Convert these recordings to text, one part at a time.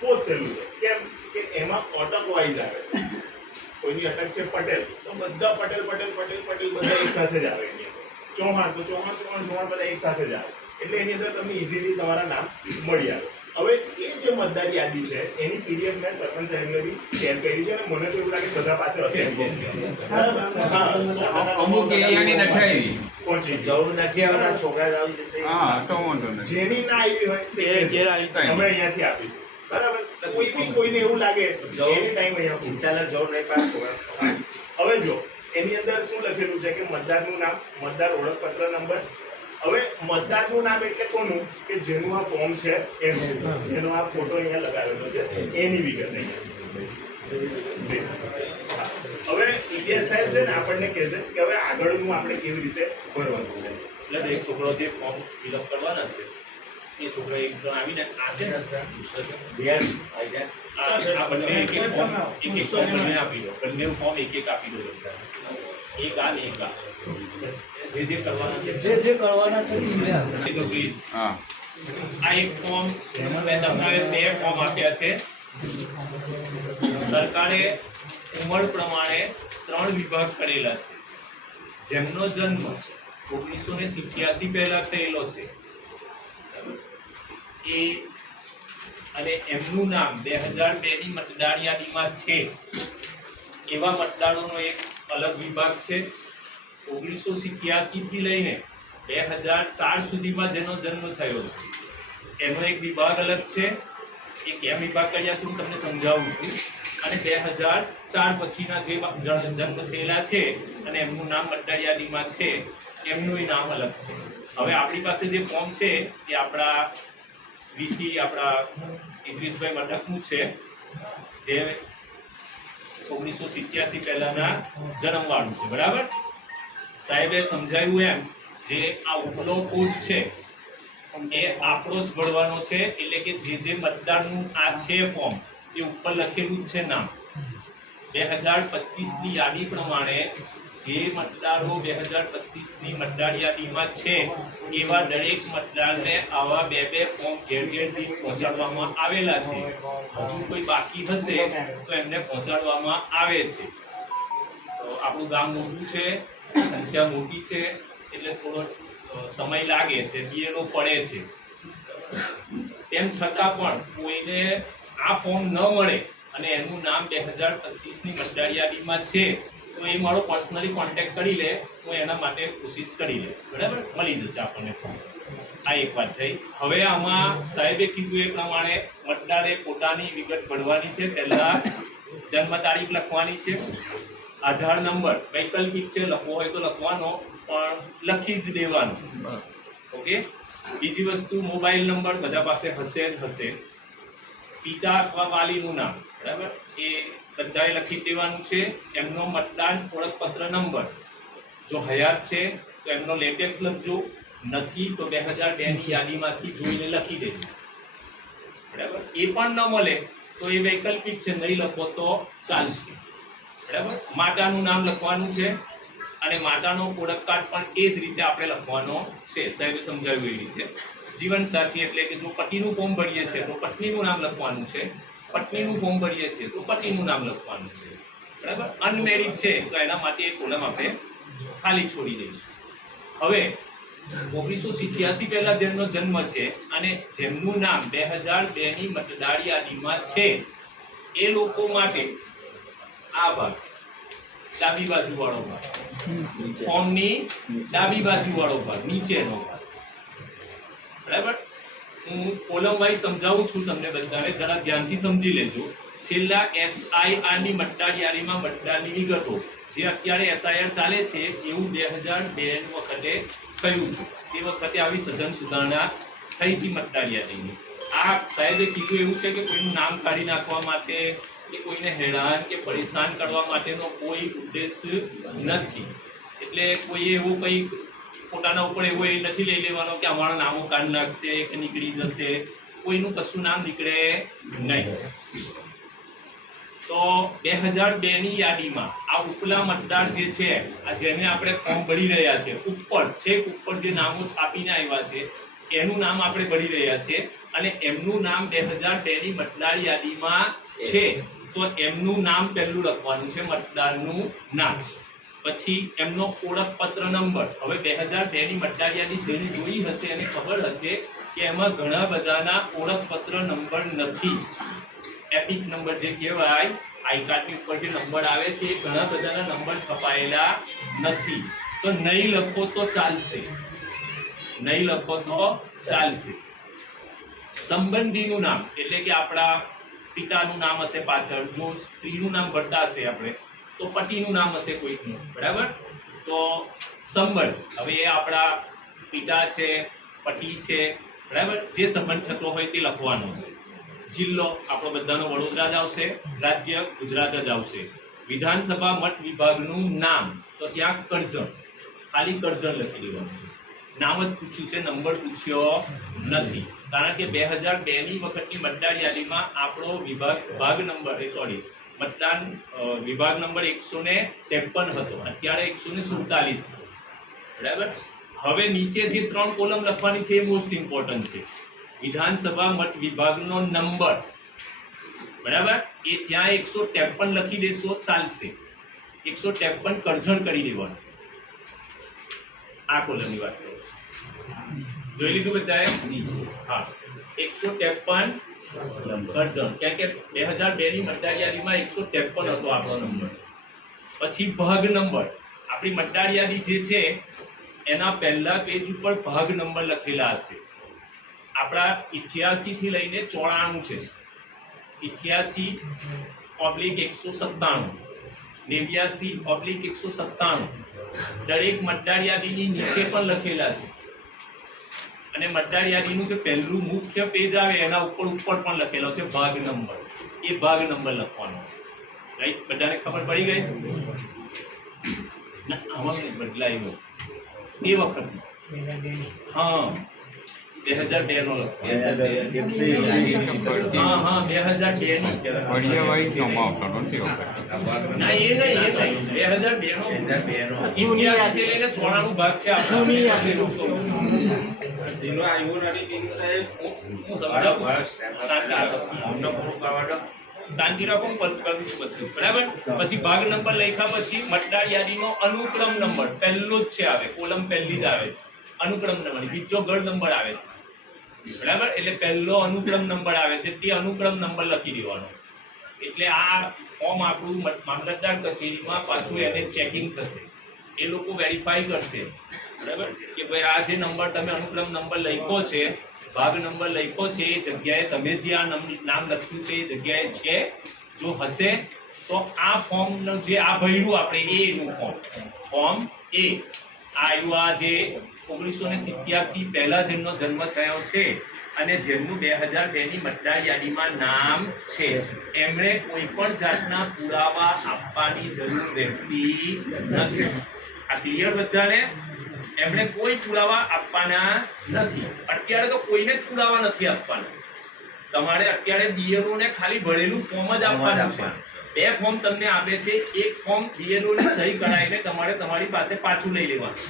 બહુ સહેલું છે. કેમ કે એમાં અટક વાઇઝ આવે છે. કોઈની અટક છે પટેલ, તો બધા પટેલ પટેલ પટેલ પટેલ બધા એક સાથે જ આવે. એની અંદર ચૌહાણ તો ચૌહાણ ચૌહાણ ચૌહાણ બધા એક સાથે જ આવે. એટલે એની અંદર તમને ઇઝીલી તમારા નામ મળી આવે. હવે એ જે મતદાર યાદી છે એની પીડીએફ મેં સરપંચ સાહેબને બી શેર કરી છે અને મને તો એવું લાગે બધા પાસે હશે. અમુક એરિયાની નથી આવી. પહોંચી જરૂર નથી આવતા છોકરા જ આવી જશે. હા તો વાંધો નથી. જેની ના આવી હોય તે ઘેર આવી તો અમે અહીંયાથી આપીશું. બરાબર. કોઈ બી કોઈને એવું લાગે એની ટાઈમ અહીંયા ઇન્શાલ્લાહ જરૂર નહીં પાસ છોકરા. હવે જો એની અંદર શું લખેલું છે કે મતદારનું નામ, મતદાર ઓળખપત્ર નંબર. હવે મતદારનું નામ એટલે કોનું કે જેનું આ ફોર્મ છે એનું, જેનો આ ફોટો અહીંયા લગાવેલો છે એની વિગત અહીંયા. હવે ઇલિયાસ સાહેબ છે ને આપણને કહેશે કે હવે આગળનું આપણે કેવી રીતે ભરવાનું છે. એટલે એક છોકરો જે ફોર્મ ફિલઅપ કરવાના છે એ છોકરો એક જણ આવીને આ છે ને આ બંને એક ફોર્મ બંને આપી દો. બંને ફોર્મ એક આપી દો બધા. એક આ ને એક આ. જે કરવાના છે તો પ્લીઝ હા આ એક ફોર્મ મેં તમને 2 ફોર્મ આપ્યા છે. સરકારે ઉંમર પ્રમાણે 3 વિભાગ કરેલા છે. જેમનો જન્મ 1987 પહેલા થયેલો છે એ અને એમનું નામ 2002 ની મતદાર યાદીમાં છે એવા મતદારોનો એક અલગ વિભાગ છે. 1987 થી લઈને 2004 સુધીમાં જેનો જન્મ થયો છે એનો એક વિભાગ અલગ છે. એ કેમ વિભાગ કર્યા છે હું તમને સમજાવું છું. અને 2004 પછીના જે જન્મ થયેલા છે અને એમનું નામ મતદાર યાદીમાં છે એમનું નામ અલગ છે. હવે આપણી પાસે જે ફોર્મ છે એ આપણા વીસી આપણા ઇદ્રીસભાઈ મટકનું છે જે 1987 પહેલાના જન્મવાળું છે. બરાબર. સાહેબે સમજાવ્યું એમ જે આ ઉપલો કોડ છે એ આપણો જ ભરવાનો છે. એટલે કે જે મતદારનું આ છે ફોર્મ એ ઉપર લખેલું જ છે નામ. 2025 ની યાદી પ્રમાણે જે મતદારો 2025 ની મતદાર યાદીમાં છે એવા દરેક મતદારને આવા 2 ફોર્મ ઘેર ઘેરથી પહોંચાડવામાં આવેલા છે. હજુ કોઈ બાકી હશે તો એમને પહોંચાડવામાં આવે છે. તો આપણું ગામ મોટું છે, સંખ્યા મોટી છે એટલે થોડો સમય લાગે છે, બીએલઓ પડે છે. તેમ છતાં પણ કોઈને આ ફોર્મ ન મળે અને એનું નામ 2025 ની મતદાર યાદીમાં છે તો એ મારો પર્સનલી કોન્ટેક્ટ કરી લે, હું એના માટે કોશિશ કરી લઈશ. બરાબર. મળી જશે આપણને ફોર્મ. આ એક વાત થઈ. હવે આમાં સાહેબે કીધું એ પ્રમાણે મતદારે પોતાની વિગત ભરવાની છે. પહેલા જન્મ તારીખ લખવાની છે, આધાર નંબર વૈકલ્પિક છે, લખવો હોય તો લખવાનો પણ લખી જ દેવાનો. ઓકે. બીજી વસ્તુ મોબાઈલ નંબર બધા પાસે હશે જ હશે. પિતા અથવા વાલીનું નામ બરાબર એ બધાએ લખી દેવાનું છે. એમનો મતદાન ઓળખપત્ર નંબર જો હયાત છે તો એમનો લેટેસ્ટ લખજો, નથી તો 2002 ની યાદીમાંથી જોઈને લખી દેજો. બરાબર. એ પણ ન મળે તો એ વૈકલ્પિક છે, નહીં લખો તો ચાલશે. બરાબર. માતાનું નામ લખવાનું છે અને માતાનો ઓળખ કાર્ડ પણ એ જ રીતે આપણે લખવાનો છે. સાહેબે સમજાવ્યું એ રીતે. જીવનસાથી એટલે કે જો પતિનું ફોર્મ ભરીએ છીએ તો પત્નીનું નામ લખવાનું છે, પત્નીનું ફોર્મ ભરીએ છીએ તો પતિનું નામ લખવાનું છે. બરાબર. અનમેરિડ છે તો એના માટે એક કોલમ આપણે ખાલી છોડી દઈશું. હવે 1987 પહેલા જેમનો જન્મ છે અને જેમનું નામ 2002 ની મતદાર યાદીમાં છે એ લોકો માટે આ ભાગ ડાબી બાજુ વાળો ભાગ, ફોર્મની ડાબી બાજુ વાળો ભાગ, નીચેનો ભાગ. બરાબર. હું કોલમ વાઇઝ સમજાવું છું તમને બધાને, જરા ધ્યાનથી સમજી લેજો. છેલ્લા SIR ની મતદાર યાદીમાં મતદારની વિગતો જે અત્યારે SIR ચાલે છે એવું 2002 વખતે થયું હતું. તે વખતે આવી સઘન સુધારણા થઈ હતી મતદાર યાદીની. આ સાહેબે કીધું એવું છે કે કોઈનું નામ કાઢી નાખવા માટે કે કોઈને હેરાન કે પરેશાન કરવા માટેનો કોઈ ઉદ્દેશ નથી. એટલે કોઈએ એવું કંઈ પોતાના ઉપર એવો એ નથી લઈ લેવાનો કે અમારા નામો કાઢી નાખશે કે નીકળી જશે. કોઈનું કશું નામ નીકળે નહીં. તો 2002 ની યાદીમાં આ ઉપલા મતદાર જે છે આ જેને આપણે ફોર્મ ભરી રહ્યા છે ઉપર છેક ઉપર જે નામો છાપીને આવ્યા છે એનું નામ આપણે ભરી રહ્યા છીએ અને એમનું નામ 2002 ની મતદાર યાદીમાં છે તો એમનું નામ પહેલું લખવાનું છે, મતદારનું નામ. પછી એમનો ઓળખપત્ર નંબર. હવે 2002 ની મતદાર યાદી જેની જોઈ હશે એને ખબર હશે કે એમાં ઘણા બધાના ઓળખપત્ર નંબર નથી. એપિક નંબર જે કહેવાય, આઈ કાર્ડની ઉપર જે નંબર આવે છે એ ઘણા બધાના નંબર છપાયેલા નથી. તો નહીં લખો તો ચાલશે, નહીં લખો તો ચાલશે. સંબંધીનું નામ એટલે કે આપણા પિતાનું નામ હશે પાછળ, જો સ્ત્રીનું નામ ભરતા હશે આપણે તો પતિનું નામ હશે કોઈકનું, બરાબર. તો સંબંધ, હવે એ આપણા પિતા છે, પતિ છે, બરાબર. જે સંબંધ થતો હોય તે લખવાનો છે. જિલ્લો આપણો બધાનો વડોદરા જ આવશે, રાજ્ય ગુજરાત જ આવશે. વિધાનસભા મત વિભાગનું નામ તો ત્યાં કરજણ, ખાલી કરજણ લખી દેવાનું છે. નામ જ પૂછ્યું છે, નંબર પૂછ્યો નથી, કારણ કે 2002 ની વખતની મતદાર યાદીમાં આપણો ભાગ નંબર મતદાન વિભાગ નંબર 153 હતો, અત્યારે 147 છે, બરાબર. હવે નીચે જે 3 કોલમ લખવાની છે એ મોસ્ટ ઇમ્પોર્ટન્ટ છે. વિધાનસભા મત વિભાગનો નંબર, બરાબર, એ ત્યાં 153 લખી દેશો ચાલશે. 153 કરજણ કરી દેવાનું. આ કોલમની વાત કરું છું, જોઈ લીધું બધાએ? હા, 153 કરજણ, કારણ કે 2002 ની મતદાર યાદીમાં 153 હતો આપણો નંબર. પછી ભાગ નંબર, આપણી મતદાર યાદી જે છે એના પહેલા પેજ ઉપર ભાગ નંબર લખેલા હશે. આપણા 88 થી લઈને 94 છે. 88/197, 89/197 દરેક મતદાર યાદીની નીચે પણ લખેલા છે. અને મતદાર યાદીનું જે પહેલું મુખ્ય પેજ આવે એના ઉપર પણ લખેલો છે ભાગ નંબર. એ ભાગ નંબર લખવાનો છે, રાઈટ? બધાને ખબર પડી ગઈ? ના, આમાં બદલાયું છે એ વખત. હા, 2002 નો લખો. હા હા, 2002 ની. ફળિયા વાઇઝ નો માપ નથી હોતો. ના, એ નહીં, 2002 નો. 88 થી લઈને 94 ભાગ છે આપણા. જેનો આવ્યો નથી તેનું સાહેબ હું સમજાવું છું. અમને પૂરું કરવાનો. શાંતિ રાખો, હું કરું છું બધું, બરાબર. પછી ભાગ નંબર લખ્યા પછી મતદાર યાદીનો અનુક્રમ નંબર પહેલો જ છે, આવે કોલમ પહેલી જ આવે છે. અનુક્રમ નંબર, બીજો ગઢ નંબર આવે છે, બરાબર. એટલે પહેલો અનુક્રમ નંબર આવે છે, તે અનુક્રમ નંબર લખી દેવાનો. એટલે આ ફોર્મ આપણું મામલતદાર કચેરીમાં પાછું એને ચેકિંગ થશે, એ લોકો વેરીફાઈ કરશે, બરાબર, કે ભાઈ આ જે નંબર તમે અનુક્રમ નંબર લખ્યો છે, ભાગ નંબર લખ્યો છે, એ જગ્યાએ તમે જે આ નામ લખ્યું છે એ જગ્યાએ છે. જો હશે તો આ ફોર્મનું જે આ ભર્યું આપણે એનું ફોર્મ એ આવ્યું, આ જે 1987 પહેલા જેમનો જન્મ થયો છે અને જેમનું 2002 ની મતદાર યાદીમાં નામ છે, એમણે કોઈ પણ જાતના પુરાવા આપવાની જરૂર રહેતી નથી. આ ક્લિયર બધાને? એમણે કોઈ પુરાવા આપવાના નથી. અત્યારે તો કોઈને જ પુરાવા નથી આપવાના. તમારે અત્યારે BLO ને ખાલી ભરેલું ફોર્મ જ આપવાનું છે. 2 ફોર્મ તમને આપે છે, એક ફોર્મ BLO ની સહી કરાવીને તમારે તમારી પાસે પાછું લઈ લેવાનું.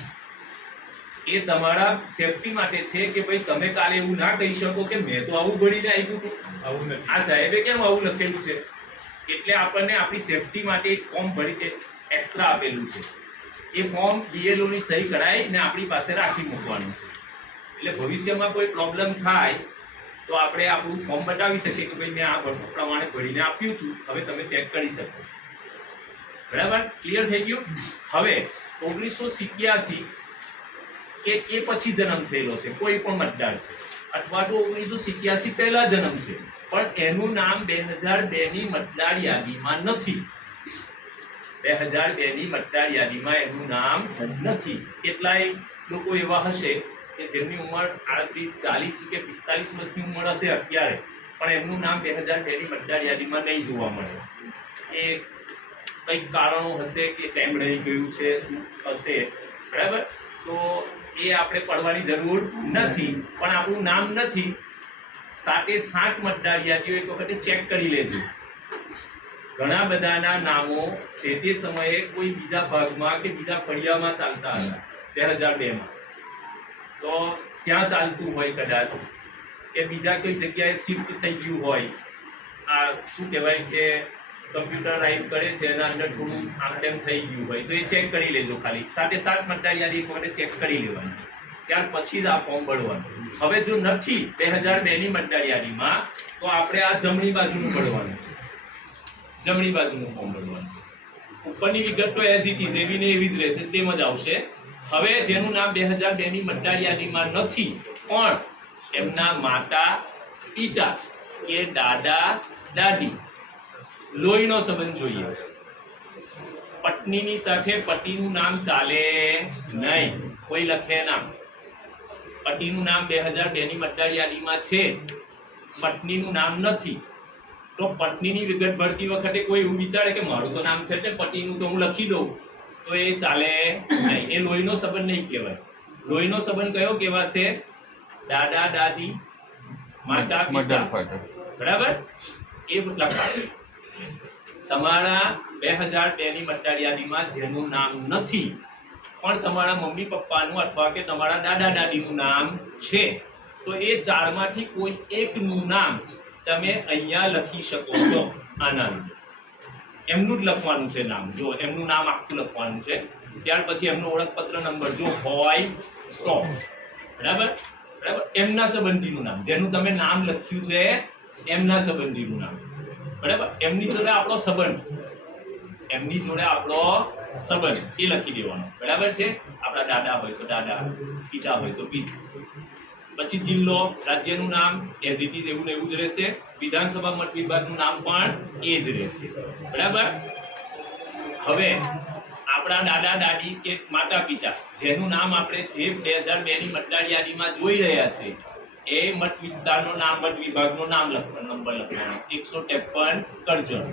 એ તમારા સેફટી માટે છે કે ભાઈ તમે કાલે એવું ના કહી શકો કે મેં તો આવું ભરીને આપ્યું હતું, આવું નથી, આ સાહેબે કેમ આવું લખેલું છે. એટલે આપણને આપણી સેફટી માટે એક ફોર્મ ભરી એક્સ્ટ્રા આપેલું છે. એ ફોર્મ BLO ની સહી કરાવીને આપણી પાસે રાખી મૂકવાનું છે. એટલે ભવિષ્યમાં કોઈ પ્રોબ્લેમ થાય તો આપણે આપણું ફોર્મ બતાવી શકીએ કે ભાઈ મેં આ પ્રમાણે ભરીને આપ્યું હતું, હવે તમે ચેક કરી શકો, બરાબર. ક્લિયર થઈ ગયું? હવે 1987 કે એ પછી જન્મ થયેલો છે કોઈ પણ મતદાર છે, અથવા તો 1987 પહેલા જન્મ છે પણ એનું નામ 2002 ની મતદાર યાદીમાં નથી. 2002 ની મતદાર યાદીમાં એનું નામ નથી. કેટલાય લોકો એવા હશે કે જેમની ઉંમર 38, 40 કે 45 વર્ષની ઉંમર હશે અત્યારે, પણ એમનું નામ 2002 ની મતદાર યાદીમાં નહીં જોવા મળે. એ કંઈક કારણો હશે કે કેમ રહી ગયું છે, શું હશે, બરાબર. તો એ આપણે પડવાની જરૂર નથી, પણ આપણું નામ નથી. 7 મતદાર યાદીઓ એક વખતે ચેક કરી લેજો. ઘણા બધાના નામો જે તે સમયે કોઈ બીજા ભાગમાં કે બીજા ફળિયામાં ચાલતા હતા 2002 માં. તો ત્યાં ચાલતું હોય કદાચ કે બીજા કોઈ જગ્યાએ શિફ્ટ થઈ ગયું હોય, આ શું કહેવાય કે કમ્પ્યુટરાઇઝ કરે છે એના અંદર થોડું આમ તેમ થઈ ગયું હોય તો એ ચેક કરી લેજો. ખાલી 7 મતદાર યાદી એક વખતે ચેક કરી લેવાની, ત્યાર પછી જ આ ફોર્મ ભરવાનું. હવે જો નથી 2002 ની મતદાર યાદીમાં તો આપણે આ જમણી બાજુનું ભરવાનું છે, જમણી બાજુનું ફોર્મ ભરવાનું છે. ઉપરની વિગત તો એઝ ઇટ ઇઝ એવી ને એવી જ રહેશે, સેમ જ આવશે. હવે જેનું નામ 2002 ની મતદાર યાદીમાં નથી પણ એમના માતા પિતા કે દાદા દાદી લોહીનો સંબંધ જોઈએ. પત્નીની સાથે પતિનું નામ ચાલે નહીં, કોઈ લખે ના. પતિનું નામ 2002 ની મતદાર યાદીમાં છે, પત્નીનું નામ નથી, તો પત્નીની વિગત ભરતી વખતે કોઈ એવું વિચારે કે મારું તો નામ છે તે પતિનું તો હું લખી દઉં, તો એ ચાલે નહીં. એ લોહીનો સંબંધ નહીં કહેવાય. લોહીનો સંબંધ કયો કહેવાશે? દાદા દાદી માતા પિતા, બરાબર? એ લખાશે. તમારા 2002 ની મતદાર યાદીમાં જેનું નામ નથી પણ તમારા મમ્મી પપ્પાનું અથવા કે તમારા દાદા દાદીનું નામ છે, તો એ ચારમાંથી કોઈ એકનું નામ તમે અહીંયા લખી શકો છો. આના એમનું જ લખવાનું છે નામ. જો એમનું નામ આખું લખવાનું છે, ત્યાર પછી એમનો ઓળખપત્ર નંબર જો હોય તો, બરાબર? બરાબર, એમના સંબંધીનું નામ, જેનું તમે નામ લખ્યું છે એમના સંબંધીનું નામ, બરાબર? એમની જોડે આપણો સંબંધ, એમની જોડે આપણો સંબંધ એ લખી દેવાનો, બરાબર છે? આપણા દાદા હોય તો દાદા, પિતા હોય તો પિતા. પછી જિલ્લો, રાજ્યનું નામ એઝ ઇટ ઇઝ એવું ને એવું જ રહેશે. વિધાનસભા મત વિભાગનું નામ પણ એ જ રહેશે, બરાબર? હવે આપણા દાદા દાદી કે માતા પિતા જેનું નામ આપણે જે 2002 ની મતદાર યાદીમાં જોઈ રહ્યા છે એ મત વિસ્તારનો નામ, મત વિભાગનો નામ લખવાનો, નંબર લખવાનો 153 કરજણ,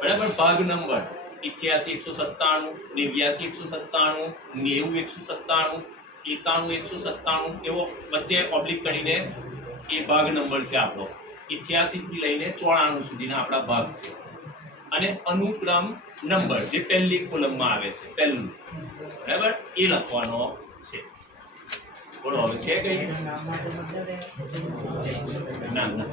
બરાબર? ભાગ નંબર 88 197, 89 197, 90 197, 91 197, એવો વચ્ચે ઓબ્લિક કરીને એ ભાગ નંબર છે આપણો. 88 થી લઈને 94 સુધીના આપણા ભાગ છે. અને અનુક્રમ નંબર જે પહેલી કોલમમાં આવે છે, પહેલું, બરાબર? એ લખવાનો છે. બોલો હવે છે કઈ? ના ના.